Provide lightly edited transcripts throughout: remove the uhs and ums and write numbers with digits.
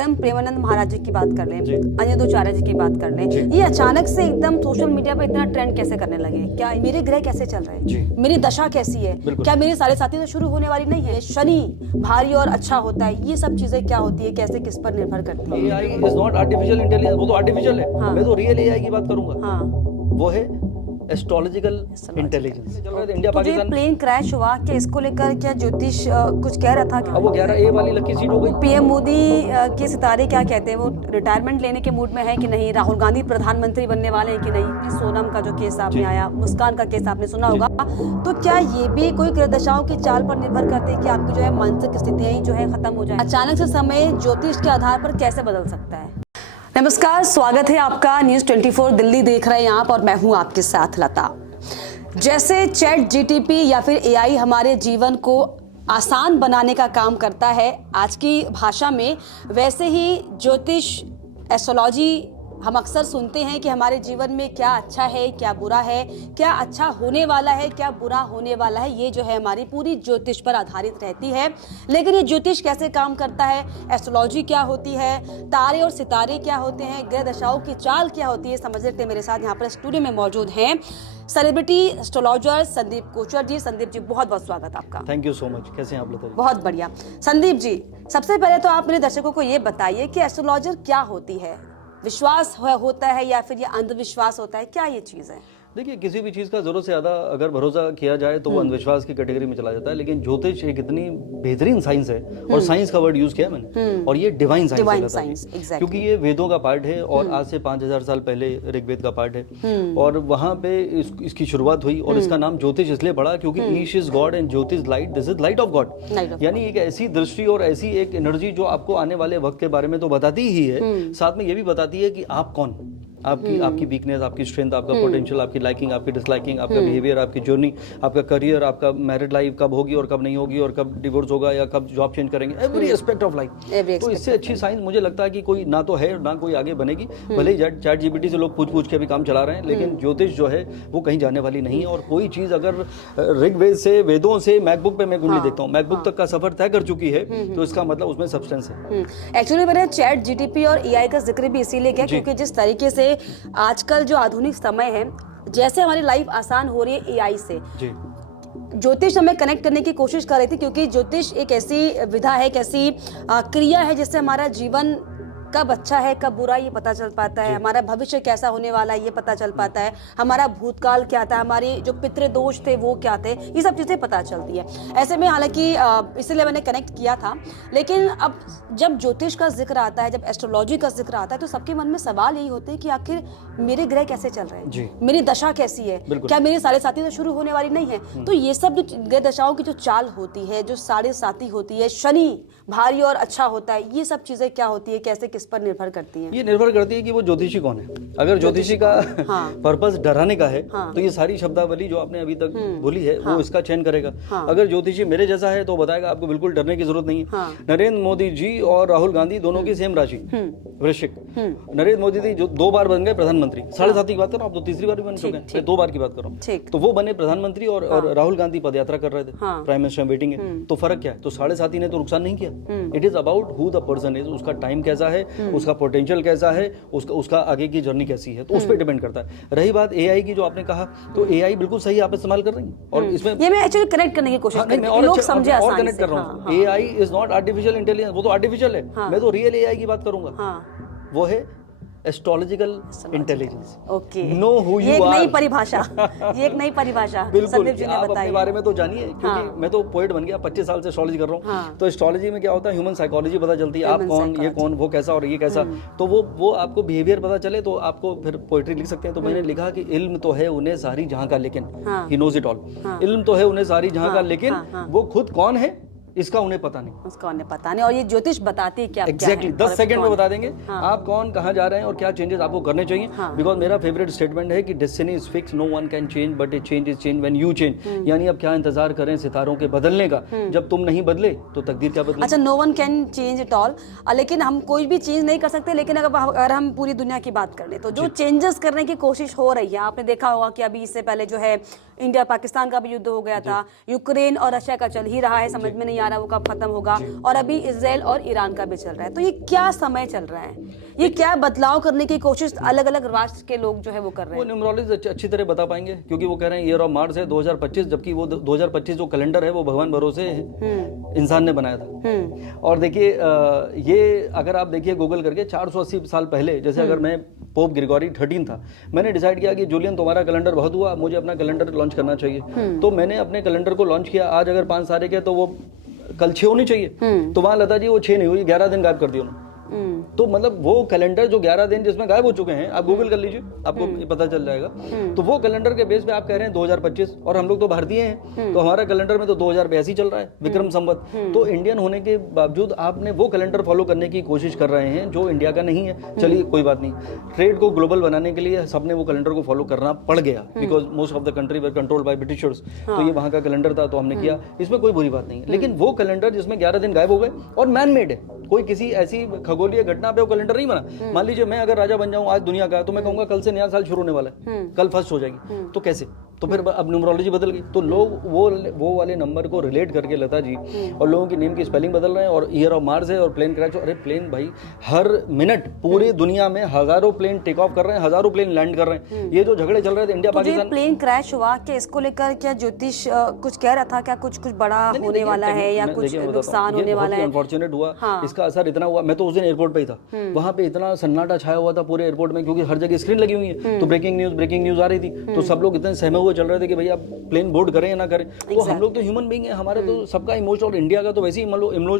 हम प्रेमानंद महाराज जी की बात कर लें, अनिरुद्धाचार्य जी की बात कर लें, ये अचानक से एकदम सोशल मीडिया पे इतना ट्रेंड कैसे करने लगे? क्या मेरे ग्रह कैसे चल रहे हैं, मेरी दशा कैसी है, क्या मेरी साढ़े साथी तो शुरू होने वाली नहीं है, शनि भारी और अच्छा होता है, ये सब चीजें क्या होती है, कैसे किस पर निर्भर करती है? AI is not artificial intelligence, वो तो आर्टिफिशियल है। हाँ। मैं तो रियल एआई की बात करूंगा। हाँ। वो है एस्ट्रोलॉजिकल इंटेलिजेंस। चल रहा है इंडिया तो जो पाकिस्तान। प्लेन क्रैश हुआ, क्या इसको लेकर क्या ज्योतिष कुछ कह रहा था? अब वो 11A वाली लकी सीट हो गई। पीएम मोदी के सितारे क्या कहते हैं, वो रिटायरमेंट लेने के मूड में है कि नहीं? राहुल गांधी प्रधानमंत्री बनने वाले हैं कि नहीं? सोनम का जो केस सामने आया, मुस्कान का केस आपने सुना होगा, तो क्या ये भी कोई ग्रह दशाओं की चाल पर निर्भर करते हैं कि आपकी जो है मानसिक स्थितियां ही जो है खत्म हो जाए? अचानक से समय ज्योतिष के आधार पर कैसे बदल सकता है? नमस्कार, स्वागत है आपका न्यूज़ 24 दिल्ली देख रहे हैं आप, और मैं हूं आपके साथ लता। जैसे चैट जीटीपी या फिर एआई हमारे जीवन को आसान बनाने का काम करता है आज की भाषा में, वैसे ही ज्योतिष, एस्ट्रोलॉजी हम अक्सर सुनते हैं कि हमारे जीवन में क्या अच्छा है, क्या बुरा है, क्या अच्छा होने वाला है, क्या बुरा होने वाला है, ये जो है हमारी पूरी ज्योतिष पर आधारित रहती है। लेकिन ये ज्योतिष कैसे काम करता है, एस्ट्रोलॉजी क्या होती है, तारे और सितारे क्या होते हैं, ग्रह दशाओं की चाल क्या होती है, समझ लेते हैं। मेरे साथ यहाँ पर स्टूडियो में मौजूद हैं सेलिब्रिटी एस्ट्रोलॉजर संदीप कोचर जी। संदीप जी, बहुत बहुत स्वागत आपका। Thank you so much. कैसे हैं आप लता जी? बहुत बढ़िया। संदीप जी, सबसे पहले तो आप मेरे दर्शकों को ये बताइए कि एस्ट्रोलॉजर क्या होती है? विश्वास होता है या फिर ये अंधविश्वास होता है, क्या ये चीज है? देखिए, किसी भी चीज़ का ज़रूरत से ज़्यादा अगर भरोसा किया जाए तो वो अंधविश्वास की कैटेगरी में चला जाता है। लेकिन ज्योतिष एक इतनी बेहतरीन साइंस है, और साइंस का वर्ड यूज़ किया मैंने, और ये डिवाइन साइंस है, क्योंकि ये वेदों का पार्ट है और आज से 5000 साल पहले ऋग्वेद का पार्ट है, और वहाँ पे इसकी शुरुआत हुई। और इसका नाम ज्योतिष इसलिए पड़ा क्योंकि ईश इज गॉड एंड ज्योतिष light, this is light of God. यानी एक ऐसी दृष्टि और ऐसी एक एनर्जी जो आपको आने वाले वक्त के बारे में तो बताती ही है, साथ में ये भी बताती है कि आप कौन, आपकी वीकनेस, आपकी स्ट्रेंथ, आपका पोटेंशियल, आपकी लाइकिंग, आपकी डिसलाइकिंग, आपका बिहेवियर, आपकी जर्नी, आपका करियर, आपका मैरिड लाइफ कब होगी और कब नहीं होगी, और कब डिवोर्स होगा या कब जॉब चेंज करेंगे, एवरी एस्पेक्ट ऑफ लाइफ। तो इससे अच्छी साइंस मुझे लगता है कि कोई ना तो है ना कोई आगे बनेगी। भले ही चैट जीपीटी से लोग पूछ के भी काम चला रहे हैं, लेकिन ज्योतिष जो है वो कहीं जाने वाली नहीं है। और कोई चीज अगर ऋग्वेद से, वेदों से, मैकबुक पे मैं कुंडली देखता हूँ, मैकबुक तक का सफर तय कर चुकी है, तो इसका मतलब उसमें सब्सटेंस है। एक्चुअली मैंने चैट जीटीपी और एआई का जिक्र भी इसीलिए किया क्योंकि जिस तरीके से आजकल जो आधुनिक समय है, जैसे हमारी लाइफ आसान हो रही है एआई से, ज्योतिष हमें कनेक्ट करने की कोशिश कर रही थी, क्योंकि ज्योतिष एक ऐसी विधा है, एक ऐसी क्रिया है जिससे हमारा जीवन कब अच्छा है कब बुरा ये पता चल पाता है, हमारा भविष्य कैसा होने वाला है ये पता चल पाता है, हमारा भूतकाल क्या था, हमारी जो पितृदोष थे वो क्या थे, ये सब चीज़ें पता चलती है। ऐसे में हालांकि इसलिए मैंने कनेक्ट किया था, लेकिन अब जब ज्योतिष का जिक्र आता है, जब एस्ट्रोलॉजी का जिक्र आता है, तो सबके मन में सवाल यही होते हैं कि आखिर मेरे ग्रह कैसे चल रहे हैं, मेरी दशा कैसी है, क्या मेरी साढ़े साथी तो शुरू होने वाली नहीं है? तो ये सब जो ग्रह दशाओं की जो चाल होती है, जो साढ़े साथी होती है, शनि भारी और अच्छा होता है, ये सब चीजें क्या होती है, कैसे किस पर निर्भर करती हैं? ये निर्भर करती है कि वो ज्योतिषी कौन है। अगर ज्योतिषी का पर्पस डराने का है, तो ये सारी शब्दावली जो आपने अभी तक बोली है वो इसका चयन करेगा। अगर ज्योतिषी मेरे जैसा है तो बताएगा आपको बिल्कुल डरने की जरूरत नहीं है। नरेंद्र मोदी जी और राहुल गांधी दोनों की सेम राशि वृश्चिक। नरेंद्र मोदी जी जो 2 बार बन गए प्रधानमंत्री, साढ़े साथी की बात कर रहा हूँ, आप तो तीसरी बार भी बन चुके हैं, मैं 2 बार की बात कर रहा हूँ, तो वो बने प्रधानमंत्री और राहुल गांधी पद यात्रा कर रहे थे, प्राइम मिनिस्टर वेटिंग है। तो फर्क क्या है? तो साढ़े साथी ने तो नुकसान नहीं किया। It is about who the person is, उसका टाइम कैसा है, उसका पोटेंशियल कैसा है, उसका आगे की जर्नी कैसी है, तो उस पर डिपेंड करता है। रही बात एआई की जो आपने कहा, तो एआई बिल्कुल सही आप इस्तेमाल कर रही हैं, और इसमें ये मैं एक्चुअली कनेक्ट करने की कोशिश कर रही हूं, लोग समझे आसानी से। कनेक्ट कर रहा हूं। AI is not artificial intelligence, वो तो आर्टिफिशियल है, मैं तो रियल एआई की बात करूंगा। वो है astrological intelligence. Okay, no who you are. ये एक नई परिभाषा, ये एक नई परिभाषा संदीप जी ने आप बताई। अपने बारे में तो जानिए, क्योंकि मैं तो पोएट बन गया, 25 साल से एस्ट्रोलॉजी कर रहा हूँ। तो एस्ट्रोलॉजी में क्या होता है, ह्यूमन साइकोलॉजी पता चलती है, आप कौन, ये कौन, वो कैसा और ये कैसा, तो वो आपको बिहेवियर पता चले तो आपको फिर पोएट्री लिख सकते हैं। तो मैंने लिखा कि इल्म तो है उन्हें सारी जहां का, लेकिन ही नोज इट ऑल। इल्म तो है उन्हें सारी जहां का, लेकिन वो खुद कौन है इसका उन्हें पता नहीं, उसका उन्हें पता नहीं। और ये ज्योतिष बताती है क्या? एग्जैक्टली 10 सेकंड में बता देंगे आप कौन, कहाँ जा रहे हैं और क्या चेंजेस आपको करने चाहिए। बिकॉज मेरा फेवरेट स्टेटमेंट है कि destiny is fix, no one can change, but a change is change when you change. यानी अब क्या इंतजार करें सितारों के बदलने का, जब तुम नहीं बदले तो तकदीर क्या बदले। अच्छा, no one can change it all, लेकिन हम कोई भी चीज नहीं कर सकते। लेकिन अगर हम पूरी दुनिया की बात कर ले, तो जो चेंजेस करने की कोशिश हो रही है, आपने देखा होगा कि अभी इससे पहले जो है इंडिया पाकिस्तान का भी युद्ध हो गया था, यूक्रेन और रशिया का चल ही रहा है, समझ में नहीं आ रहा वो कब खत्म होगा, और अभी इजराइल और ईरान का भी चल रहा है। तो ये क्या समय चल रहा है, ये क्या बदलाव करने की कोशिश अलग अलग राष्ट्र के लोग जो है वो कर रहे वो हैं? न्यूमरोलॉजिस्ट अच्छी तरह बता पाएंगे, क्योंकि वो कह रहे हैं ईयर ऑफ मार्स है 2025, जबकि वो 2025 जो कैलेंडर है वो भगवान भरोसे इंसान ने बनाया था। और देखिए ये अगर आप देखिए गूगल करके 480 साल पहले, जैसे अगर मैं पोप ग्रिगोरी 13 था, मैंने डिसाइड किया कि जूलियन तुम्हारा कैलेंडर बहुत हुआ, मुझे अपना कैलेंडर लॉन्च करना चाहिए। तो मैंने अपने कैलेंडर को लॉन्च किया। आज अगर 5 तारीख है तो वो कल 6 होनी चाहिए। तो वहां लता जी वो 6 नहीं हुई, 11 दिन गायब कर दिया उन्होंने। तो मतलब वो कैलेंडर जो 11 दिन जिसमें गायब हो चुके हैं, आप गूगल कर लीजिए, आपको पता चल जाएगा। तो वो कैलेंडर के बेस पे आप कह रहे हैं 2025, और हम लोग तो भारतीय हैं, तो हमारा कैलेंडर में तो 2082 चल रहा है, विक्रम संवत। तो इंडियन होने के बावजूद आपने वो कैलेंडर फॉलो करने की कोशिश कर रहे हैं जो इंडिया का नहीं है। चलिए कोई बात नहीं, ट्रेड को ग्लोबल बनाने के लिए सबने वो कैलेंडर को फॉलो करना पड़ गया, because most of the country were controlled by Britishers. तो ये वहां का कैलेंडर था, तो हमने किया, इसमें कोई बुरी बात नहीं है। लेकिन वो कैलेंडर जिसमें 11 दिन गायब हो गए और मैन मेड है, कोई किसी ऐसी खगोलीय घटना पे वो कैलेंडर नहीं बना। मान लीजिए मैं अगर राजा बन जाऊं आज दुनिया का, तो मैं कहूंगा कल से नया साल शुरू होने वाला है, कल फर्स्ट हो जाएगी, तो कैसे? तो फिर अब न्यूमरोलॉजी बदल गई। तो लोग वो वाले नंबर को रिलेट करके लता जी और लोगों की नेम की स्पेलिंग बदल रहे हैं, और ईयर ऑफ मार्स है और प्लेन क्रैश। अरे प्लेन भाई हर मिनट पूरे दुनिया में हजारों प्लेन टेक ऑफ कर रहे हैं, हजारों प्लेन लैंड कर रहे हैं। ये जो झगड़े चल रहे थे इंडिया पाकिस्तान, प्लेन क्रैश हुआ, क्या इसको लेकर क्या ज्योतिष कुछ कह रहा था, क्या कुछ बड़ा होने वाला है या कुछ नुकसान होने वाला है? अनफॉर्चुनेट हुआ, इसका असर इतना हुआ। मैं तो उस दिन एयरपोर्ट पे ही था, वहां पे इतना सन्नाटा छाया हुआ था पूरे एयरपोर्ट में, क्योंकि हर जगह स्क्रीन लगी हुई है, तो ब्रेकिंग न्यूज आ रही थी। तो सब लोग इतने सहमे हुए चल रहे थे कि भैया प्लेन बोर्ड करें या ना करें। तो हम लोग तो ह्यूमन बीइंग है, हमारे तो सबका इमोशन, और इंडिया का तो वैसे ही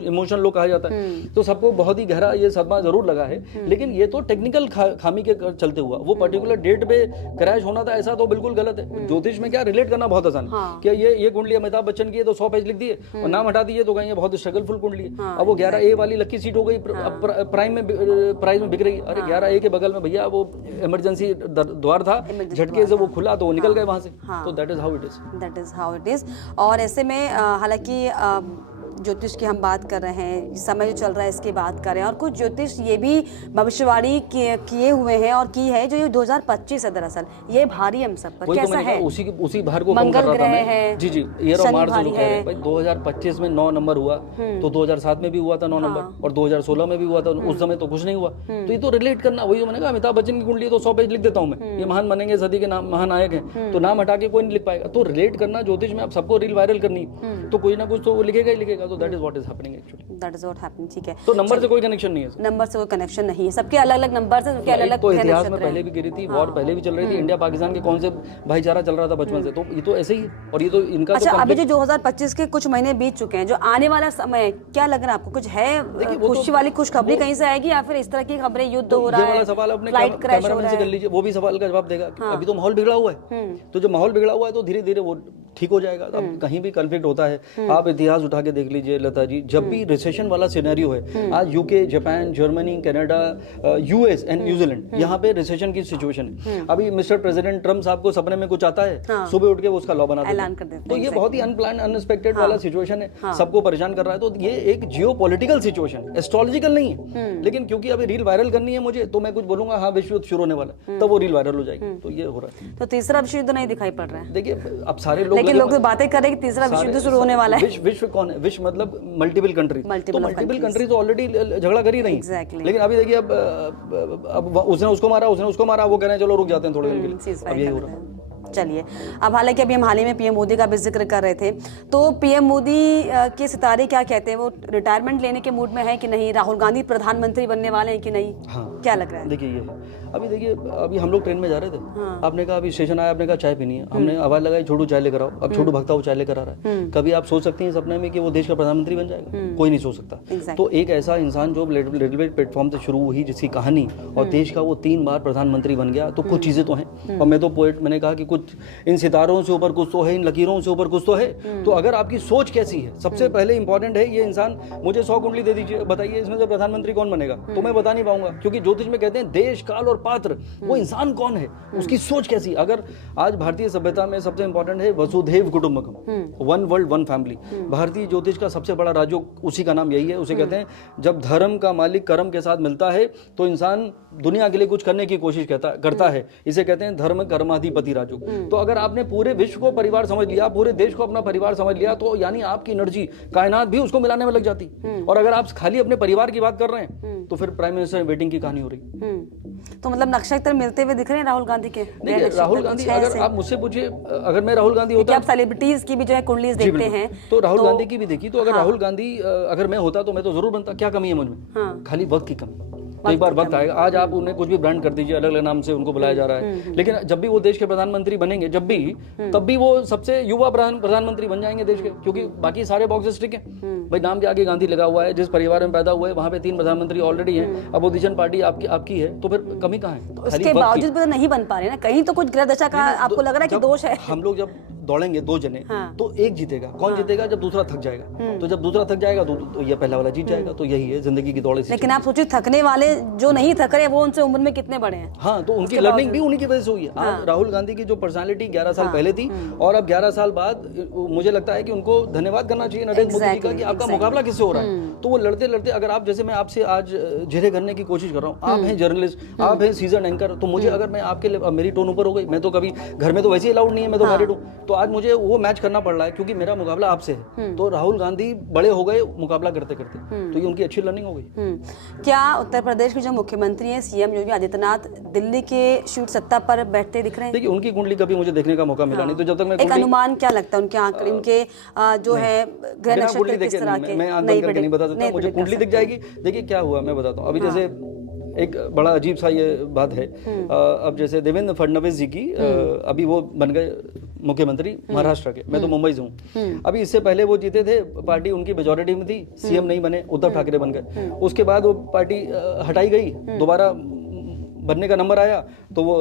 इमोशन लोग कहा जाता है, तो सबको बहुत ही गहरा ये सदमा जरूर लगा है। लेकिन ये तो टेक्निकल खामी के चलते हुआ, वो पर्टिकुलर डेट पे क्रैश होना था, ऐसा तो बिल्कुल गलत है। ज्योतिष में क्या रिलेट करना बहुत आसान है, क्या ये कुंडली अमिताभ बच्चन की है तो 100 पेज लिख दिए, और नाम हटा दिए तो कहीं बहुत स्ट्रगलफुल कुंडली है। अब वो 11A वाली लकी सीट हो गई, प्राइस में बिक रही है। अरे 11A के बगल में भैया वो इमरजेंसी द्वार था, झटके से वो खुला तो वो निकल गए वहां से। तो that is how it is. और ऐसे में हालांकि ज्योतिष की हम बात कर रहे हैं, समय जो चल रहा है इसकी बात कर रहे हैं, और कुछ ज्योतिष ये भी भविष्यवाणी किए हुए हैं और की है जो ये 2025 है, दरअसल ये भारी हम सब पर कैसा है? उसी भार को मंगल ग्रह है, जी ईयर ऑफ मार्स जो कह रहे हैं भाई, 2025 में 9 नंबर हुआ, तो 2007 में भी हुआ था 9 नंबर, और 2016 में भी हुआ था, उस समय तो कुछ नहीं हुआ। तो ये तो रिलेट करना, वही मैंने कहा अमिताभ बच्चन की कुंडली तो 100 पेज लिख देता हूँ मैं, ये महान बनेंगे, सदी के नाम महानायक हैं, तो नाम हटा के कोई नहीं लिख पाएगा। तो रिलेट करना ज्योतिष में आप सबको रील वायरल करनी, तो कोई ना कुछ तो वो लिखेगा ही लिखेगा। तो that is what is happening actually, that is what happening. ठीक है, तो नंबर से कोई कनेक्शन नहीं है, नंबर से कोई कनेक्शन नहीं है, सबके अलग अलग नंबर से, सबके अलग अलग। तो इतिहास में पहले भी गिरी थी, वॉर पहले भी चल रही थी, इंडिया पाकिस्तान के कौन से भाईचारा चल रहा था बचपन से, तो ये तो ऐसे ही। और ये तो इनका अच्छा, अभी जो 2025 के कुछ महीने बीत चुके हैं, जो आने वाला समय क्या लग रहा है आपको? कुछ है खुशी वाली खुशखबरी कहीं से आएगी, या फिर इस तरह की खबरें, युद्ध हो रहा है? ये वाला सवाल अपने कैमरामैन से कर लीजिए, वो भी सवाल का जवाब देगा। अभी तो माहौल बिगड़ा हुआ है, तो जब माहौल बिगड़ा हुआ है तो धीरे धीरे वो ठीक हो जाएगा। अब कहीं भी कॉन्फ्लिक्ट होता है, आप इतिहास उठा के देख लीजिए लता जी, जब भी रिसेशन वाला सिनेरियो है, आज UK, Japan, Germany, Canada, US and New Zealand, यहाँ पे रिसेशन की सिचुएशन है। अभी मिस्टर प्रेसिडेंट ट्रम्प साहब को सपने में कुछ आता है, सुबह उठ के वो उसका लॉ बना देते हैं। तो ये बहुत ही अनप्लान, अनएक्सपेक्टेड वाला सिचुएशन है, सबको परेशान कर रहा है। तो ये एक जियोपॉलिटिकल सिचुएशन, एस्ट्रोलॉजिकल नहीं है, लेकिन क्योंकि अभी रील वायरल करनी है मुझे, तो मैं कुछ बोलूंगा हाँ विश्व युद्ध शुरू होने वाला है, तब वो रील वायरल हो जाएगी। तो ये हो रहा है। तो तीसरा विश्व युद्ध नहीं दिखाई पड़ रहा है। देखिए अब सारे लोग, लेकिन लोग तो बातें कर रहे हैं कि तीसरा विश्व युद्ध शुरू होने वाला है। विश्व कौन है? विश्व मतलब मल्टीपल कंट्री, तो मल्टीपल कंट्री तो ऑलरेडी झगड़ा कर ही रही है। लेकिन अभी देखिए अब उसने उसको मारा, उसने उसको मारा, वो कह रहे हैं चलो रुक जाते हैं थोड़ी देर के लिए, अब यही हो रहा है। चलिए, अब हालांकि अभी हम हाल ही में पीएम मोदी का भी जिक्र कर रहे थे, तो पीएम मोदी के सितारे क्या कहते हैं, वो रिटायरमेंट लेने के मूड में है कि नहीं? राहुल गांधी प्रधानमंत्री बनने वाले हैं कि नहीं? हाँ, क्या लग रहा है? देखिए ये देखिए अभी हम लोग ट्रेन में जा रहे थे, आपने कहा अभी स्टेशन आया, आपने कहा चाय पीनी है, हमने आवाज लगाई छोटू चाय लेकर आओ। अब छोटू भगता वो चाय लेकर आ रहा है। कभी आप सोच सकती हैं सपने में कि वो देश का प्रधानमंत्री बन जाएगा? कोई नहीं सोच सकता। तो एक ऐसा इंसान जो रेलवे प्लेटफॉर्म से शुरू हुई, जिसकी कहानी और देश का वो 3 बार प्रधानमंत्री बन गया, तो कुछ चीजें तो हैं। और मैं तो पोएट, मैंने कहा कि कुछ इन सितारों से ऊपर कुछ तो है, इन लकीरों से ऊपर कुछ तो है। तो अगर आपकी सोच कैसी है, सबसे पहले इंपॉर्टेंट है ये इंसान। मुझे 100 कुंडली दे दीजिए, बताइए इसमें से प्रधानमंत्री कौन बनेगा, तो मैं बता नहीं पाऊंगा, क्योंकि ज्योतिष में कहते हैं देश, काल और पात्र, वो इंसान कौन है, उसकी सोच कैसी। अगर आज भारतीय सभ्यता में सबसे इंपॉर्टेंट है वसुधैव कुटुंबकम, वन वर्ल्ड वन फैमिली। भारतीय ज्योतिष का सबसे बड़ा राजयोग उसी का नाम यही है। उसे कहते हैं जब धर्म का मालिक कर्म के साथ मिलता है तो इंसान दुनिया के लिए कुछ करने की कोशिश करता है। इसे कहते हैं धर्म कर्माधिपति राजयोग। तो अगर आपने पूरे विश्व को परिवार समझ लिया, पूरे देश को अपना परिवार समझ लिया, तो यानी आपकी एनर्जी कायनात भी उसको मिलाने में लग जाती। और अगर आप खाली अपने परिवार की बात कर रहे हैं तो फिर प्राइम मिनिस्टर वेटिंग की कहानी हो रही। तो मतलब नक्षत्र मिलते हुए दिख रहे हैं राहुल गांधी के? देखिए राहुल गांधी, अगर आप मुझसे पूछिए, अगर मैं राहुल गांधी होता, आप सेलिब्रिटीज की भी जो है कुंडलीज देखते हैं, तो राहुल गांधी की भी देखी, तो अगर राहुल गांधी अगर मैं होता तो मैं तो जरूर बनता। क्या कमी है मुझ में? खाली वक्त की कमी। तो एक बार वक्त आएगा। आज आप उन्हें कुछ भी ब्रांड कर दीजिए, अलग अलग नाम से उनको बुलाया जा रहा है, लेकिन जब भी वो देश के प्रधानमंत्री बनेंगे, तब भी वो सबसे युवा प्रधानमंत्री बन जाएंगे देश के, क्योंकि बाकी सारे बॉक्सेस ठीक है। भाई नाम के आगे गांधी लगा हुआ है, जिस परिवार में पैदा हुआ है वहां पे 3 प्रधानमंत्री ऑलरेडी हैं, अपोजिशन पार्टी आपकी है, तो फिर कमी कहाँ है? उसके बावजूद भी तो नहीं बन पा रहे ना, कहीं तो कुछ ग्रह दशा का आपको लग रहा है कि दोष है। हम लोग जब दौड़ेंगे 2 जने, तो एक जीतेगा। कौन जीतेगा? जब दूसरा थक जाएगा। तो जब दूसरा थक जाएगा तो ये पहला वाला जीत जाएगा। तो यही है जिंदगी की दौड़। लेकिन आप सोचिए, थकने वाले जो नहीं थक रहे वो उनसे उम्र में कितने बड़े हैं। हाँ, तो उनकी लर्निंग भी उन्हीं की वजह से हुई है। आज राहुल गांधी की जो पर्सनालिटी 11 साल पहले थी और अब 11 साल बाद, मुझे लगता है कि उनको धन्यवाद करना चाहिए नरेंद्र मोदी जी का कि आपका मुकाबला किससे हो रहा है। तो वो लड़ते लड़ते, अगर आप जैसे मैं आपसे आज झेरे करने की कोशिश कर रहा हूँ, आप हैं जर्नलिस्ट, आप हैं सीजन एंकर, तो मुझे अगर मैं आपके लिए, मेरी टोन ऊपर हो गई, मैं तो कभी घर में तो वैसे ही अलाउड नहीं है, मैं तो मैरिड हूँ, तो आज मुझे वो मैच करना पड़ रहा है क्योंकि मेरा मुकाबला आपसे है। तो राहुल गांधी बड़े हो गए मुकाबला करते करते, तो ये उनकी अच्छी लर्निंग हो गई। क्या उत्तर प्रदेश के जो मुख्यमंत्री हैं सीएम योगी आदित्यनाथ दिल्ली के शीट सत्ता पर बैठते दिख रहे हैं? देखिए उनकी कुंडली कभी मुझे देखने का मौका मिला नहीं, तो जब तक मैं एक अनुमान क्या लगता है उनके आंकड़े, उनके जो है ग्रह नक्षत्र किस तरह के? मैं आंकड़ा करके नहीं बता सकता, मुझे कुंडली दिख जाएगी। देखिए क्या हुआ मैं बताता हूँ। अभी जैसे एक बड़ा अजीब सा ये बात है, अब जैसे देवेंद्र फडणवीस जी की, अभी वो बन गए मुख्यमंत्री महाराष्ट्र के, मैं तो मुंबई से हूँ। अभी इससे पहले वो जीते थे, पार्टी उनकी मेजोरिटी में थी, सीएम नहीं बने, उद्धव ठाकरे बन गए। उसके बाद वो पार्टी हटाई गई, दोबारा बनने का नंबर आया तो वो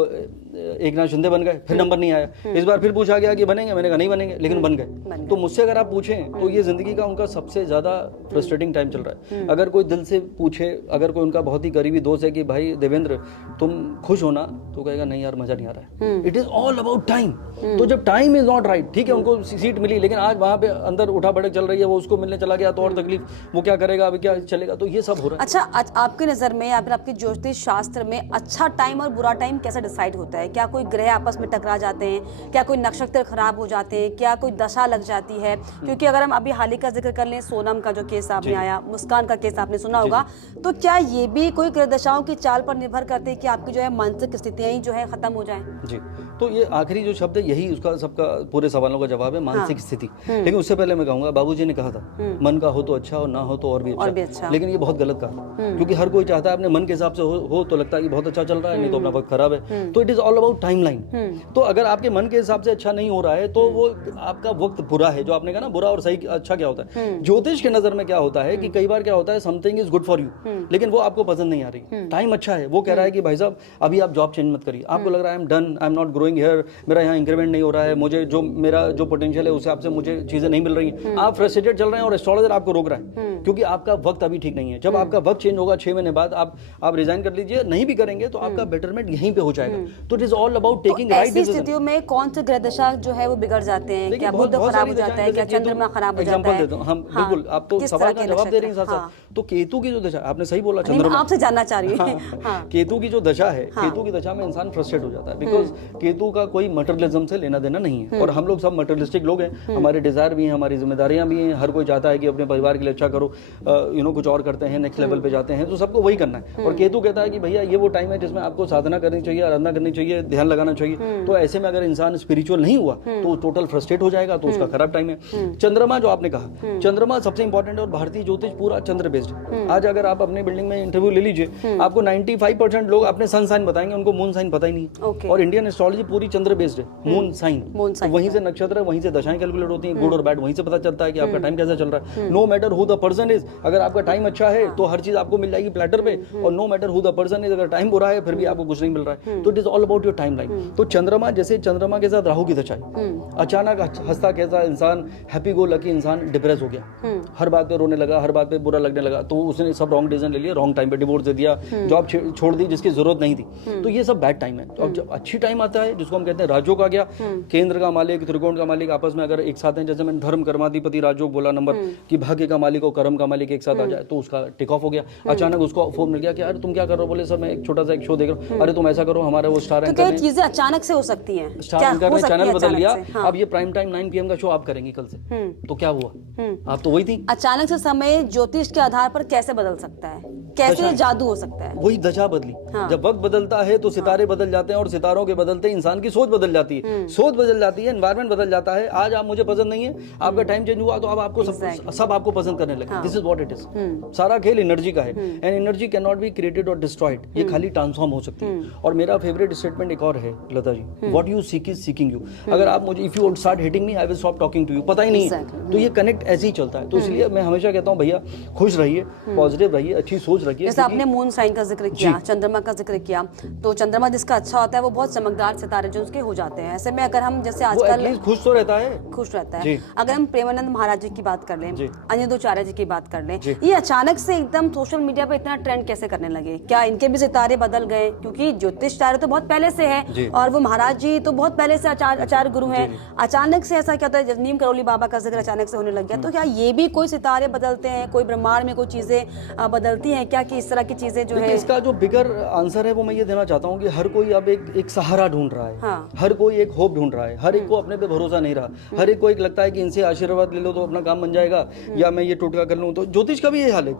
एकनाथ शिंदे बन गए, फिर नंबर नहीं आया। इस बार फिर पूछा गया कि बनेंगे, मैंने कहा नहीं बनेंगे, लेकिन बन गए। तो मुझसे अगर आप पूछें तो ये जिंदगी का उनका सबसे ज्यादा फ्रस्ट्रेटिंग टाइम चल रहा है। अगर कोई दिल से पूछे, अगर कोई उनका बहुत ही करीबी दोस्त है कि भाई देवेंद्र तुम खुश हो ना, तो कहेगा नहीं यार मजा नहीं आ रहा है। It is all about time. तो जब टाइम इज नॉट राइट, ठीक है उनको सीट मिली, लेकिन आज वहां पे अंदर उठा भड़क चल रही है, वो उसको मिलने चला गया तो और तकलीफ, वो क्या करेगा, अभी क्या चलेगा, तो ये सब हो रहा है। अच्छा, आपकी नजर में या फिर आपके ज्योतिष शास्त्र में अच्छा टाइम और बुरा टाइम कैसे डिसाइड होता है? क्या कोई ग्रह आपस में टकरा जाते हैं? क्या कोई नक्षत्र खराब हो जाते हैं? क्या कोई दशा लग जाती है? क्योंकि अगर हम अभी हाल ही का जिक्र कर लें, सोनम का जो केस सामने आया, मुस्कान का केस आपने सुना होगा, तो क्या ये भी कोई ग्रह दशाओं की चाल पर निर्भर करते हैं कि आपकी जो है मानसिक स्थितियां ही जो है खत्म हो जाएं? जी, तो ये आखिरी जो शब्द है यही उसका सबका पूरे सवालों का जवाब है, मानसिक स्थिति। लेकिन उससे पहले मैं कहूंगा, बाबूजी ने कहा था मन का हो तो अच्छा और ना हो तो और भी अच्छा। लेकिन ये बहुत गलत कहा, क्योंकि हर कोई चाहता है अपने मन के हिसाब से हो तो लगता है कि बहुत अच्छा चल रहा है, नहीं तो अपना वक्त खराब है। तो it is all about timeline. तो अगर आपके मन के हिसाब से अच्छा नहीं हो रहा है तो वो आपका वक्त बुरा है। जो आपने कहा ना बुरा और सही अच्छा क्या होता है, ज्योतिष के नजर में क्या होता है कि कई बार क्या होता है, something is good for you, लेकिन वो आपको पसंद नहीं आ रही। टाइम अच्छा है, वो कह रहा है कि भाई साहब अभी आप जॉब चेंज मत करिए, आपको लग रहा है I am done, I am not growing here, मेरा यहाँ इंक्रीमेंट नहीं हो रहा है, मुझे जो मेरा जो पोटेंशियल है उस हिसाब से मुझे चीजें नहीं मिल रही हैं, आप फ्रस्ट्रेटेड चल रहे हैं और एस्ट्रोलॉजर आपको रोक रहा है क्योंकि आपका वक्त अभी ठीक नहीं है। जब आपका वक्त चेंज होगा 6 महीने बाद, आप रिजाइन कर लीजिए, नहीं भी करेंगे तो आपका बेटरमेंट यहीं पे हो जाएगा। तो it is all about taking right decision. ऐसी स्थितियों में कौन से ग्रह दशा जो है वो बिगड़ जाते हैं? क्या बुध खराब हो जाता है? क्या चंद्रमा खराब हो जाता है? हम बिल्कुल, आप तो सवाल का जवाब दे रही हैं साथ साथ। तो केतु की जो दशा, आपने सही बोला, चंद्रमा आपसे जानना चाह रही हूँ। केतु की जो दशा है, केतु की दशा में इंसान फ्रस्ट्रेट हो जाता है, बिकॉज केतु का कोई मटेरियलिज्म से लेना देना नहीं है। और हम लोग सब मटेरियलिस्टिक लोग हैं, हमारे डिजायर भी हैं, हमारी जिम्मेदारियां भी हैं, हर कोई चाहता है कि अपने परिवार के लिए अच्छा करो, कुछ और करते हैं, नेक्स्ट लेवल पे जाते हैं, तो सबको वही करना है। और केतु कहता है कि भैया ये वो टाइम है जिसमें आपको साधना करनी चाहिए, आराधना करनी चाहिए, ध्यान लगाना चाहिए। तो ऐसे में अगर इंसान स्पिरिचुअल नहीं हुआ तो टोटल फ्रस्ट्रेट हो जाएगा, तो उसका खराब टाइम है। चंद्रमा जो आपने कहा, चंद्रमा सबसे इंपॉर्टेंट है और भारतीय ज्योतिष पूरा चंद्र बेस्ड है। आज अगर आप अपने बिल्डिंग में इंटरव्यू ले लीजिए, आपको 95% लोग अपने सन साइन बताएंगे, उनको मून साइन पता ही नहीं। और इंडियन एस्ट्रोलॉजी पूरी चंद्र बेस्ड है, मून साइन, वहीं से नक्षत्र, वहीं से दशाएं कैलकुलेट होती हैं, गुड और बैड वहीं से पता चलता है कि आपका टाइम कैसा चल रहा है। No matter who the person is, अगर आपका टाइम अच्छा है तो हर चीज आपको मिल जाएगी प्लेटर पे, और no matter who the person is, अगर टाइम बुरा रहा है फिर भी आपको कुछ नहीं मिल रहा है। तो it is all about your time line. तो चंद्रमा, जैसे चंद्रमा के साथ राहु की दशा है, अचानक हंसता खेलता इंसान, हैप्पी गो लकी इंसान डिप्रेस हो गया, हर बात पे रोने लगा, हर बात पे बुरा लगने लगा, तो उसने सब रॉन्ग डिसीजन ले लिया, रॉन्ग टाइम पे डिवोर्स दे दिया, जॉब छोड़ दी जिसकी जरूरत नहीं थी। तो ये सब बैड टाइम है। तो अब जब अच्छी टाइम आता है जिसको हम कहते हैं राजयोग आ गया, केंद्र का मालिक त्रिकोण का मालिक आपस में अगर एक साथ हैं, जैसे मैंने धर्म कर्माधिपति राजयोग बोला नंबर, कि भाग्य का मालिक और कर्म का मालिक एक साथ आ जाए, तो उसका टेक ऑफ हो गया। अचानक उसको फोन मिल गया कि यार तुम क्या कर रहे हो, बोले सर मैं एक छोटा सा एक शो देख रहा हूँ, अरे तुम ऐसा करो हमारा वो स्टार एंकर ने, चीजें अचानक से हो सकती हैं, स्टार एंकर ने चैनल बदल लिया, अब ये प्राइम टाइम 9 PM का शो आप करेंगी कल से। तो क्या हुआ, आप तो वही थी। अचानक से समय ज्योतिष के आधार पर कैसे बदल सकता है, कैसे जादू हो सकता है? वही दशा बदली। जब वक्त बदलता है तो सितारे बदल जाते हैं, और सितारों के बदलते इंसान की सोच बदल जाती है, सोच बदल जाती है, एनवायरनमेंट बदल जाता है। आज आप मुझे पसंद नहीं है, आपका टाइम चेंज हुआ तो अब आपको सब आपको पसंद करने लगे। This is what it is. सारा खेल एनर्जी का है, and energy can not be created और डिस्ट्रॉयड, ये खाली ट्रांसफॉर्म हो सकती है। और मेरा फेवरेट स्टेटमेंट एक और है Lata ji, what you seek is seeking you. अगर आप मुझे, if you start hitting me I will stop talking to you, पता ही नहीं है, तो ये कनेक्ट ऐसे ही चलता है। तो इसलिए मैं हमेशा कहता हूँ भैया खुश रहिए, पॉजिटिव रहिए, अच्छी सोच रखिए। जैसे आपने मून साइन का जिक्र किया, चंद्रमा का जिक्र किया, तो चंद्रमा जिसका अच्छा होता है वो बहुत चमकदार सितारे जो उसके हो जाते हैं। ऐसे में अगर हम जैसे आजकल खुश तो रहता है, खुश रहता है। अगर हम प्रेमानंद महाराज जी की बात कर लें, अनिरुद्धाचार्य जी की बात कर लें, ये अचानक से एकदम सोशल मीडिया पे इतना ट्रेंड कैसे करने लगे? क्या इनके भी सितारे बदल गए? क्योंकि ज्योतिष तारे तो बहुत पहले से है, और वो महाराज जी तो बहुत पहले से आचार्य गुरु हैं। अचानक से ऐसा क्या होता है, नीम करौली बाबा का जिक्र अचानक से होने लग गया, तो क्या ये भी कोई सितारे बदलते हैं, कोई ब्रह्मांड में कोई चीजें बदलती हैं क्या, कि इस तरह की चीजें जो है? इसका जो बिगर आंसर है वो मैं ये देना चाहता हूँ कि हर कोई अब एक सहारा ढूंढ रहा है। हर कोई एक होप ढूंढ रहा है, हर एक को अपने पे भरोसा नहीं रहा, हर एक को एक लगता है कि इनसे आशीर्वाद ले लो तो अपना काम बन जाएगा, या मैं ये टोटका कर लूँ। तो ज्योतिष का भी ये हाल है,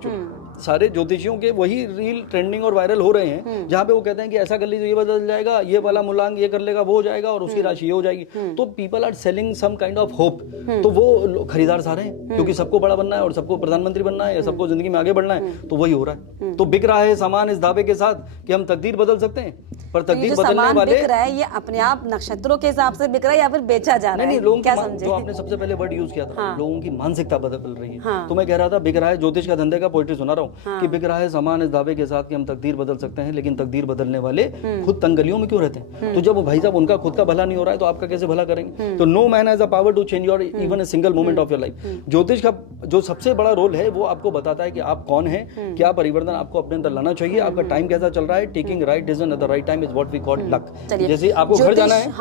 सारे ज्योतिषियों के वही रील ट्रेंडिंग और वायरल हो रहे हैं, जहाँ पे वो कहते हैं कि ऐसा कर लीजिए ये बदल जाएगा, ये वाला मूलांक ये कर लेगा वो हो जाएगा, और उसकी राशि ये हो जाएगी। तो people are selling some kind of hope. तो वो खरीदार सारे हैं, क्योंकि सबको बड़ा बनना है और सबको प्रधानमंत्री बनना है या सबको जिंदगी में आगे बढ़ना है, तो वही हो रहा है। तो बिक रहा है सामान इस दावे के साथ कि हम तकदीर बदल सकते हैं, पर तकदीर बदलने वाले बिक रहा है ये अपने आप नक्षत्रों के हिसाब से बिक रहा है या फिर बेचा जा रहा है? नहीं, लोगों क्या समझे? जो आपने सबसे पहले वर्ड यूज किया था, लोगों की मानसिकता बदल रही है। तो मैं कह रहा था बिक रहा है, ज्योतिष का धंधे का पोएट्री सुना रहा हूँ कि बिक रहा है सामान इस दावे के साथ कि हम तकदीर बदल सकते हैं, लेकिन तकदीर बदलने वाले खुद तंगलियों में क्यों रहते हैं? तो जब वो भाई साहब उनका खुद का भला नहीं हो रहा है तो आपका कैसे भला करेंगे? तो no man has a power to change your even a single moment of your life. ज्योतिष का जो सबसे बड़ा रोल है वो आपको बताता है कि आप कौन हैं, क्या परिवर्तन आपको अपने अंदर लाना चाहिए, आपका टाइम कैसा चल रहा है। Taking right decision at the right time is what we call luck. जैसे आपको घर जाना है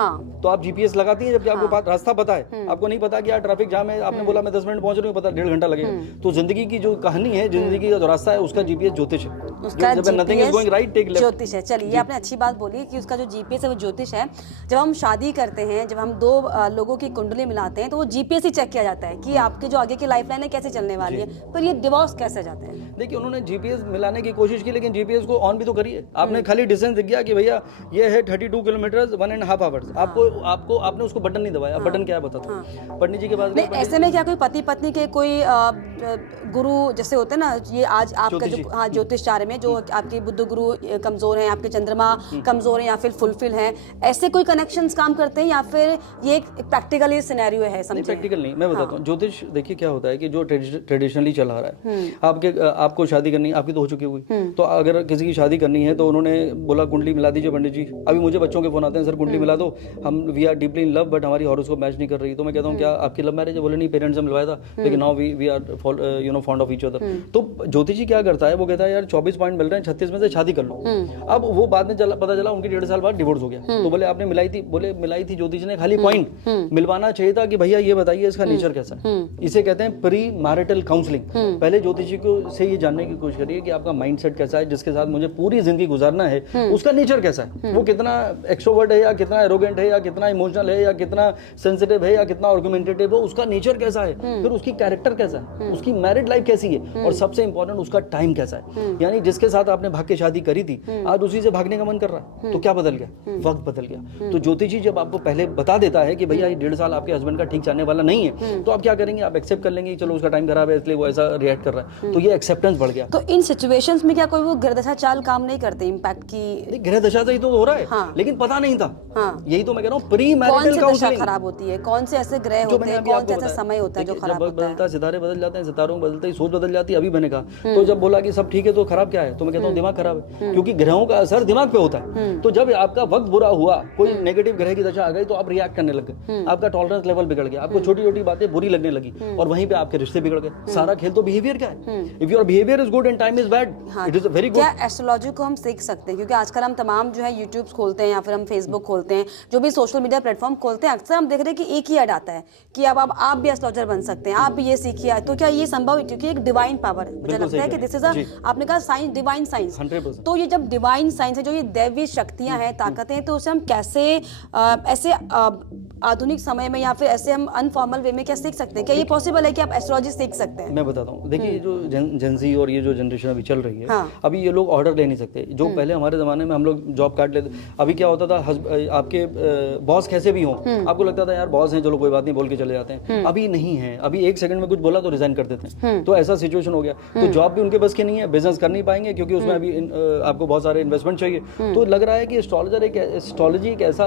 तो आप जीपीएस लगाती हैं, जबकि आपको रास्ता पता है, आपको नहीं पता कि यार ट्रैफिक जाम है, आपने बोला मैं 10 मिनट पहुंच रही हूँ, पता 1.5 घंटा लगेगा। तो जिंदगी की जो कहानी है, जिंदगी का जो रास्ता है, उसका जीपीएस ज्योतिष है, उसका जीपीएस ज्योतिष है। चलिए, आपने अच्छी बात बोली कि उसका जो जीपीएस है वो ज्योतिष है। जब हम शादी करते हैं, जब हम दो लोगों की कुंडली मिलाते हैं, तो वो जीपीएस ही चेक किया जाता है कि आपके जो आगे की लाइफलाइन है कैसे चलने वाली है। पर ये डिवोर्स कैसे जाते हैं? देखिए, उन्होंने जीपीएस मिलाने की कोशिश की, लेकिन जीपीएस को ऑन भी तो करिए। आपने खाली डिस्टेंस दिख गया कि भैया ये है 32 किलोमीटर 1.5 आवर्स, आपने उसको बटन नहीं दबाया। बटन क्या है बता दो, पंडित जी के पास। ऐसे में क्या कोई पति पत्नी के कोई गुरु जैसे होते हैं ना, ये आज आपका जो ज्योतिष चार्य में जो आपके बुद्ध गुरु कमजोर हैं, आपके चंद्रमा कमजोर हैं या फिर फुलफिल हैं, ऐसे कोई कनेक्शंस काम करते हैं या फिर ये एक प्रैक्टिकली सिनेरियो है? समझे? प्रैक्टिकल नहीं, मैं बताता हूँ। ज्योतिष देखिए क्या होता है कि जो ट्रेडिशनली चला आ रहा है, आपको शादी करनी, आपकी तो हो चुकी हुई, तो अगर किसी की शादी करनी है तो उन्होंने बोला कुंडली मिला दीजिए पंडित जी। अभी मुझे बच्चों के फोन आते हैं, सर कुंडली मिला दो, हम we are deeply in love but हमारी हॉरोस्कोप मैच नहीं कर रही। तो मैं कहता हूँ क्या आपकी लव मैरिज है? बोले नहीं, पेरेंट्स से मिलवाया था, लेकिन now we are fond of each other. तो ज्योतिष जी क्या करता है, वो कहता है यार 24 पॉइंट मिल रहे हैं, 36 में से शादी कर लो। अब वो बाद में पता चला उनकी 1.5 साल बाद डिवोर्स हो गया। तो बोले आपने मिलाई थी? बोले मिलाई थी ज्योतिष ने, खाली पॉइंट मिलवाना चाहिए था कि भैया ये बताइए इसका नेचर कैसा है। इसे कहते हैं प्री मैरिटल काउंसलिंग। पहले ज्योतिष जी को से ये जानने की कोशिश करिए कि आपका माइंडसेट कैसा है, जिसके साथ मुझे पूरी जिंदगी गुजारना है, उसका नेचर कैसा है, वो कितना एक्सट्रोवर्ट है या कितना एरोगेंट है या कितना इमोशनल है या कितना सेंसिटिव है या कितना आर्गुमेंटेटिव है, उसका नेचर कैसा है, फिर उसकी कैरेक्टर कैसा है, उसकी मैरिड लाइफ कैसी है, और सबसे इंपॉर्टेंट उसका टाइम कैसा है। यानी जिसके साथ आपने भाग के शादी करी थी, आज उसी से भागने का मन कर रहा है, तो क्या बदल गया? वक्त बदल गया। तो ज्योतिष जी जब आपको पहले बता देता है कि भैया ये 1.5 साल आपके हस्बैंड का ठीक जाने वाला नहीं है, तो आप क्या करेंगे? आप एक्सेप्ट कर लेंगे, चलो उसका टाइम खराब है इसलिए वो ऐसा रिएक्ट कर रहा है, तो ये एक्सेप्टेंस बढ़ गया। तो इन सिचुएशंस में क्या कोई वो ग्रहदशा चाल काम नहीं करते इंपैक्ट की? ग्रहदशा से ही तो हो रहा है, लेकिन पता नहीं था। यही तो मैं कह रहा हूँ, प्री मैरिटल काउंसलिंग खराब होती है, कौन से ऐसे ग्रह होते हैं, कौन से ऐसा समय होता है जो खराब होता है? सितारे बदल जाते हैं, सितारों में बदलते ही सोच बदल जाती है। अभी मैंने कहा तो जब बोला कि सब ठीक है तो खराब क्या है, तो मैं कहता हूँ दिमाग खराब है, क्योंकि ग्रहों का असर दिमाग पे होता है। तो जब आपका वक्त बुरा हुआ, कोई नेगेटिव ग्रह की दशा आ गई, तो आप रिएक्ट करने लग गए, आपका टॉलरेंस लेवल बिगड़ गया, आपको छोटी छोटी बातें बुरी लगने लगी, और वहीं पे आपके रिश्ते बिगड़ गए। सारा खेल तो बिहेवियर का है। If your behaviour is good and time is bad, it is very good. क्या एस्ट्रोलॉजी को हम सीख सकते हैं? क्योंकि आजकल हम तमाम जो है यूट्यूब खोलते हैं या फिर हम फेसबुक खोलते हैं, जो भी सोशल मीडिया प्लेटफॉर्म खोलते हैं, अक्सर हम देख रहे हैं कि एक ही ऐड आता है कि अब आप भी एस्ट्रोलॉजर बन सकते हैं, आप भी ये सीखिए। तो क्या ये संभव है? क्योंकि एक डिवाइन पावर है, मुझे लगता है कि दिस इज आपने कहा साइंस, डिवाइन साइंस। तो ये जब डिवाइन साइंस है, जो ये दैवीय शक्तियां हैं, ताकतें हैं, तो उसे हम कैसे ऐसे आधुनिक समय में या फिर ऐसे हम अनफॉर्मल वे में क्या सीख सकते हैं? क्या ये पॉसिबल है कि आप एस्ट्रोलॉजी सीख सकते हैं? मैं बताता हूँ, देखिए ये जो जेंजी और ये जो जनरेशन अभी चल रही है, अभी ये लोग ऑर्डर ले नहीं सकते। जो पहले हमारे जमाने में हम लोग जॉब कार्ड लेते, अभी क्या होता था, आपके बॉस कैसे भी हों, आपको लगता था यार बॉस हैं, चलो कोई बात नहीं, बोल के चले जाते हैं। अभी नहीं है, अभी एक सेकंड में कुछ बोला तो रिजाइन कर देते हैं। तो ऐसा सिचुएशन हो गया। तो जॉब भी उनके बस की नहीं है, बिजनेस कर नहीं पाएंगे, क्योंकि उसमें अभी आपको बहुत सारे इन्वेस्टमेंट चाहिए। तो लग रहा है कि एस्ट्रोलॉजी एक ऐसा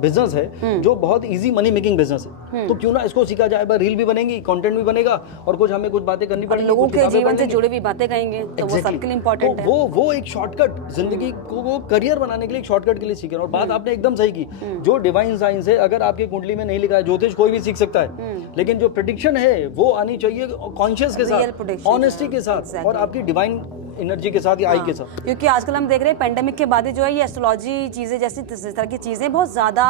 बिजनेस है जो बहुत ईजी मनी मेकिंग बिजनेस है। तो क्यों ना इसको सीखा जाए, रील भी बनेगी, कंटेंट भी बनेगा, और कुछ हमें कुछ बातें करनी पड़ेगी, लोगों के जीवन से जुड़ी हुई बातें कहेंगे, तो वो सबके लिए इंपॉर्टेंट है। वो एक शॉर्टकट, जिंदगी को वो करियर बनाने के लिए एक शॉर्टकट के लिए सीखे। और बात आपने एकदम सही की, जो डिवाइन साइंस है, अगर आपकी कुंडली में नहीं लिखा है, ज्योतिष कोई भी सीख सकता है, लेकिन जो प्रेडिक्शन है वो आनी चाहिए कॉन्शियस के साथ, ऑनेस्टी के साथ, और आपकी डिवाइन एनर्जी के साथ या आई के साथ। क्योंकि आजकल हम देख रहे हैं पेंडेमिक के बाद जो है ये एस्ट्रोलॉजी चीजें जैसी तरह की चीजें बहुत ज्यादा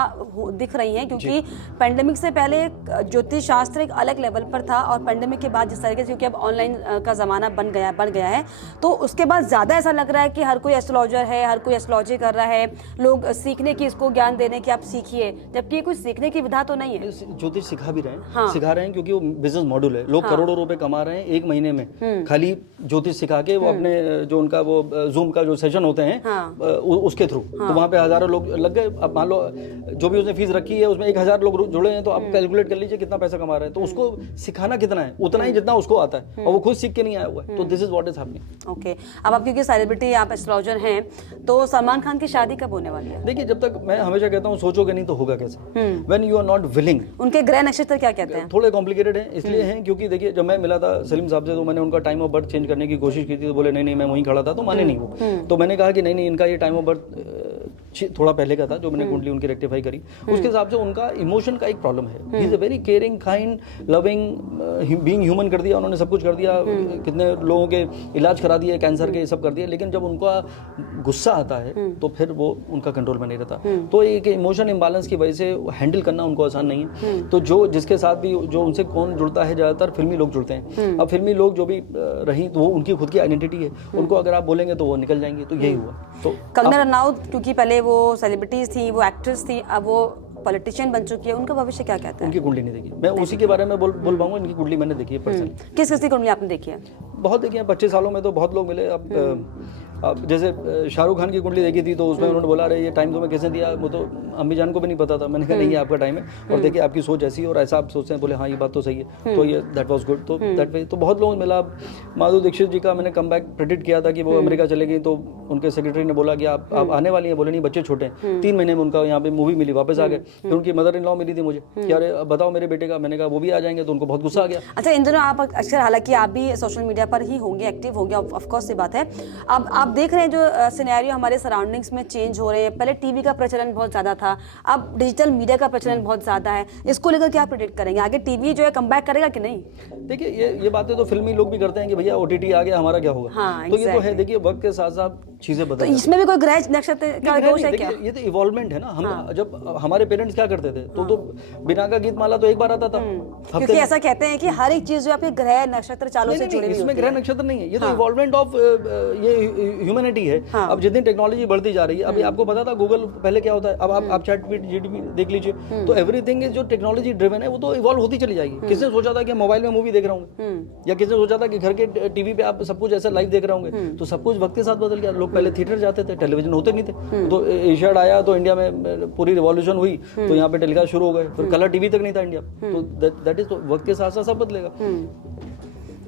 दिख रही हैं, क्योंकि पेंडेमिक से पहले ज्योतिष शास्त्र एक अलग लेवल पर था, और पेंडेमिक के बाद जिस तरीके से, क्योंकि अब ऑनलाइन का जमाना बन गया है, तो उसके बाद ज्यादा ऐसा लग रहा है कि हर कोई एस्ट्रोलॉजर है, हर कोई एस्ट्रोलॉजी कर रहा है, लोग सीखने की, इसको ज्ञान देने की आप सीखिए, जबकि कुछ सीखने की विधा तो नहीं है। ज्योतिष सिखा भी रहे हैं, सिखा रहे हैं, क्योंकि वो बिजनेस मॉड्यूल है। लोग करोड़ों रुपए कमा रहे हैं एक महीने में, खाली ज्योतिष सिखा के। वो अपने जो उनका वो जूम का जो सेशन होते हैं उसके थ्रू, तो वहाँ पे हजारों लोग लग गए। अब मान लो जो भी उसने फीस रखी है, उसमें 1000 लोग जुड़े हैं, तो आप कैलकुलेट कर लीजिए कितना पैसा कमा रहे हैं। तो उसको सिखाना कितना है, उतना ही जितना उसको आता है, और वो खुद सीख के नहीं आया हुआ है। तो this is what is happening. Okay, अब आप क्योंकि सेलिब्रिटी, आप एस्ट्रोलॉजर हैं, तो सलमान खान की शादी कब होने वाली है? देखिए, जब तक, मैं हमेशा कहता हूँ, सोचोगे नहीं तो होगा कैसे। When you are not willing. उनके ग्रह नक्षत्र क्या कहते हैं? थोड़े कॉम्प्लिकेटेड हैं, इसलिए हैं क्योंकि देखिए, जब मैं मिला था सलीम साहब से, तो मैंने उनका टाइम ऑफ बर्थ चेंज करने की कोशिश की थी, तो बोले नहीं मैं वहीं खड़ा था, तो माने नहीं वो। तो मैंने कहा कि नहीं, इनका ये टाइम ऑफ बर्थ थोड़ा पहले का था, जो मैंने कुंडली उनकी रेक्टिफाई करी, उसके हिसाब से उनका इमोशन का एक प्रॉब्लम है। He is a very caring, kind, loving, being human कर दिया उन्होंने, सब कुछ कर दिया, कितने लोगों के इलाज करा दिए, कैंसर के, सब कर दिए, लेकिन जब उनका गुस्सा आता है तो फिर वो उनका कंट्रोल में नहीं रहता। तो एक इमोशन इम्बैलेंस की वजह से हैंडल करना उनको आसान नहीं है। तो जो जिसके साथ भी, जो उनसे कौन जुड़ता है, ज्यादातर फिल्मी लोग जुड़ते हैं। अब फिल्मी लोग जो भी रही, तो वो उनकी खुद की आइडेंटिटी है, उनको अगर आप बोलेंगे तो वो निकल जाएंगे। तो यही हुआ। तो कंगना रनौत, क्योंकि पहले वो सेलिब्रिटीज थी, वो एक्ट्रेस थी, अब वो पॉलिटिशियन बन चुकी है, उनका भविष्य क्या कहता है? उनकी कुंडली नहीं देखी, मैं उसी के बारे में बोल पाऊंगा। इनकी कुंडली मैंने देखी है पर्सनली। किस की कुंडली आपने देखी है? बहुत देखी है, 25 सालों में तो बहुत लोग मिले। अब जैसे शाहरुख खान की कुंडली देखी थी, तो उसमें उन्होंने बोला, अरे ये टाइम तुम्हें कैसे दिया, वो तो अम्मी जान को भी नहीं पता था। मैंने कहा नहीं, ये आपका टाइम है, और देखिए आपकी सोच ऐसी है और ऐसा आप सोचते हैं। बोले हाँ, ये बात तो सही है। तो ये दैट वाज गुड। तो दैट वे तो बहुत लोग मिला। माधुरी दीक्षित जी का मैंने कम बैक प्रेडिक्ट किया था कि वो अमेरिका चले गई, तो उनके सेक्रेटरी ने बोला कि आप आने वाली हैं। बोले नहीं, बच्चे छोटे हैं, 3 महीने में उनका यहाँ पे मूवी मिली, वापस आ गए। फिर उनकी मदर इन लॉ मिली थी मुझे कि अरे बताओ मेरे बेटे का। मैंने कहा वो भी आ जाएंगे, तो उनको बहुत गुस्सा आ गया। अच्छा, इन दिनों आप अक्सर, हालांकि आप भी सोशल मीडिया पर ही होंगे, एक्टिव होंगे, ऑफ कोर्स, ये बात है। अब आप देख रहे हैं जो सिनेरियो हमारे सराउंडिंग्स में चेंज हो रहे हैं। पहले टीवी का प्रचलन बहुत ज्यादा था, अब डिजिटल मीडिया का प्रचलन बहुत ज्यादा है। इसको लेकर क्या प्रेडिक्ट करेंगे? आगे टीवी जो है कमबैक करेगा कि नहीं? देखिए, ये बातें तो फिल्मी लोग भी करते हैं कि भैया ओटीटी आ गया, हमारा क्या होगा। हाँ, तो ये तो है। देखिए, वक्त के साथ साथ चीजें बदल, तो इसमें भी कोई ग्रह नक्षत्र का दोष है क्या? ये तो इवॉल्वमेंट है ना। हम जब हमारे पेरेंट्स क्या करते थे, तो बिना का गीत माला तो एक बार आता था। क्योंकि ऐसा कहते हैं कि हर एक चीज जो आपके ग्रह नक्षत्र चालों से जुड़ी हुई है। इसमें ग्रह नक्षत्र नहीं है, ये तो इवॉल्वमेंट ऑफ ये ह्यूमैनिटी है। अब जितनी टेक्नोलॉजी बढ़ती जा रही है, अभी आपको पता था गूगल पहले क्या होता है, अब आप चैट जीपीटी देख लीजिए। तो एवरीथिंग इज जो टेक्नोलॉजी ड्रिवन है, वो तो इवॉल्व होती चली जाएगी। किसने सोचा था कि मोबाइल में मूवी देख रहा हूँ, या किसने सोचा था कि घर के टीवी पे आप सब कुछ ऐसा लाइव देख रहे होंगे। तो सब कुछ वक्त के साथ बदल गया। लोग पहले थिएटर जाते थे, टेलीविजन होते नहीं थे। तो एशियाड आया, तो इंडिया में पूरी रिवॉल्यूशन हुई, तो यहाँ पे टेलीकास्ट शुरू हो गए। फिर कलर टीवी तक नहीं था इंडिया। तो दैट इज, वक्त के साथ साथ सब बदलेगा।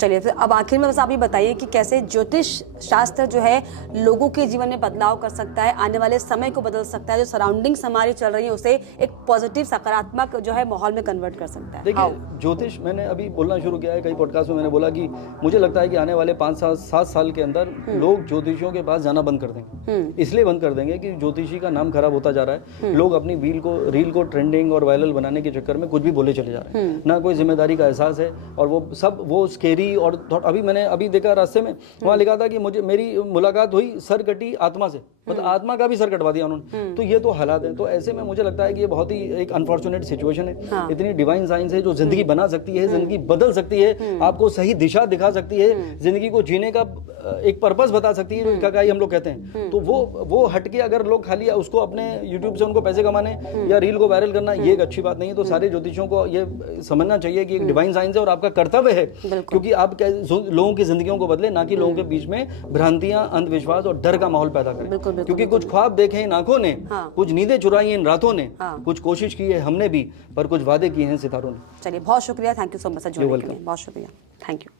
चलिए, फिर अब आखिर में बस आप ये बताइए कि कैसे ज्योतिष शास्त्र जो है लोगों के जीवन में बदलाव कर सकता है, आने वाले समय को बदल सकता है, जो सराउंडिंग्स हमारी चल रही है उसे एक पॉजिटिव सकारात्मक जो है माहौल में कन्वर्ट कर सकता है। देखिए, ज्योतिष मैंने अभी बोलना शुरू किया है, कई पॉडकास्ट में मैंने बोला कि मुझे लगता है कि आने वाले 5-7 साल के अंदर लोग ज्योतिषियों के पास जाना बंद कर देंगे। इसलिए बंद कर देंगे कि ज्योतिषी का नाम खराब होता जा रहा है। लोग अपनी रील को ट्रेंडिंग और वायरल बनाने के चक्कर में कुछ भी बोले चले जा रहे हैं, ना कोई जिम्मेदारी का एहसास है, और वो स्केरी। और मैंने अभी देखा रास्ते में, वहाँ लिखा था कि मेरी मुलाकात हुई सर कटी आत्मा से, मतलब आत्मा का भी सर कटवा दिया उन्होंने। तो ये तो हालात है। तो ऐसे में मुझे लगता है कि ये बहुत ही एक अनफॉर्चुनेट सिचुएशन है। हाँ। इतनी डिवाइन साइंस है जो जिंदगी बना सकती है, जिंदगी बदल सकती है, आपको सही दिशा दिखा सकती है, जिंदगी को जीने का एक पर्पस बता सकती है, जो इकागाई हम लोग कहते हैं। तो वो हटके अगर लोग खाली उसको अपने यूट्यूब से उनको पैसे कमाने या रील को वायरल करना, ये एक अच्छी बात नहीं है। तो सारे ज्योतिषियों को ये समझना चाहिए कि एक डिवाइन साइंस है और आपका कर्तव्य है, क्योंकि आप लोगों की जिंदगियों को बदले, ना कि लोगों के बीच में भ्रांतियां, अंधविश्वास और डर का माहौल पैदा करें। क्योंकि कुछ ख्वाब देखे इन आंखों ने, कुछ नींदें चुराई इन रातों ने, कुछ कोशिश की है हमने भी, पर कुछ वादे किए हैं सितारों ने। चलिए, बहुत शुक्रिया, थैंक यू सो मच, बहुत शुक्रिया, थैंक यू।